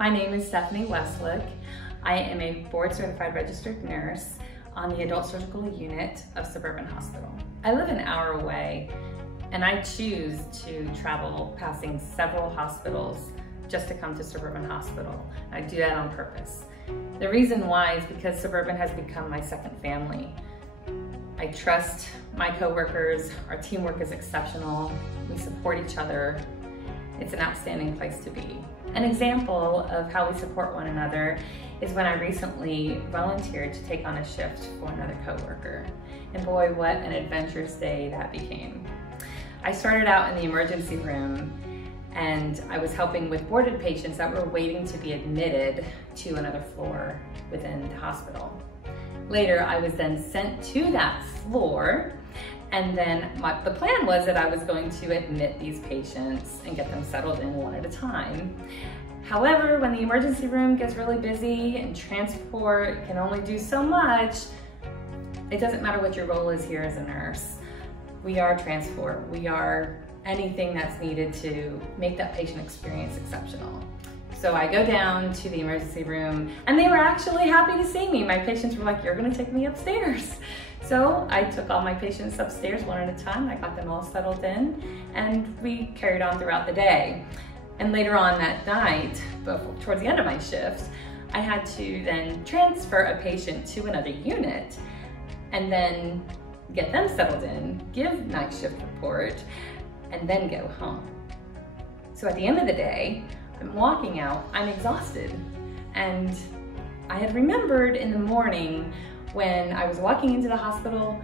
My name is Stephanie Weselek. I am a board-certified registered nurse on the adult surgical unit of Suburban Hospital. I live an hour away, and I choose to travel passing several hospitals just to come to Suburban Hospital. I do that on purpose. The reason why is because Suburban has become my second family. I trust my coworkers, our teamwork is exceptional, we support each other. It's an outstanding place to be. An example of how we support one another is when I recently volunteered to take on a shift for another coworker. And boy, what an adventurous day that became. I started out in the emergency room and I was helping with boarded patients that were waiting to be admitted to another floor within the hospital. Later, I was then sent to that floor, and then the plan was that I was going to admit these patients and get them settled in one at a time. However, when the emergency room gets really busy and transport can only do so much, it doesn't matter what your role is here as a nurse. We are transport. We are anything that's needed to make that patient experience exceptional. So I go down to the emergency room and they were actually happy to see me. My patients were like, "You're gonna take me upstairs." So I took all my patients upstairs one at a time. I got them all settled in and we carried on throughout the day. And later on that night, towards the end of my shift, I had to then transfer a patient to another unit and then get them settled in, give night shift report, and then go home. So at the end of the day, I'm walking out, I'm exhausted. And I had remembered in the morning when I was walking into the hospital,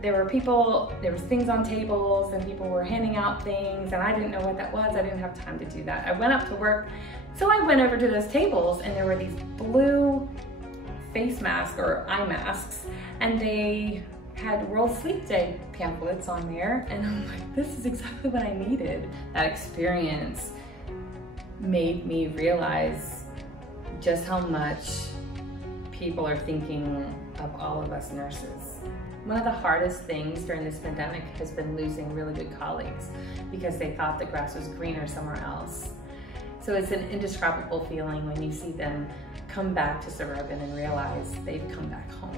there was things on tables and people were handing out things and I didn't know what that was. I didn't have time to do that. I went up to work, so I went over to those tables and there were these blue face masks or eye masks and they had World Sleep Day pamphlets on there and I'm like, this is exactly what I needed. That experience made me realize just how much people are thinking of all of us nurses. One of the hardest things during this pandemic has been losing really good colleagues because they thought the grass was greener somewhere else. So it's an indescribable feeling when you see them come back to Suburban and realize they've come back home.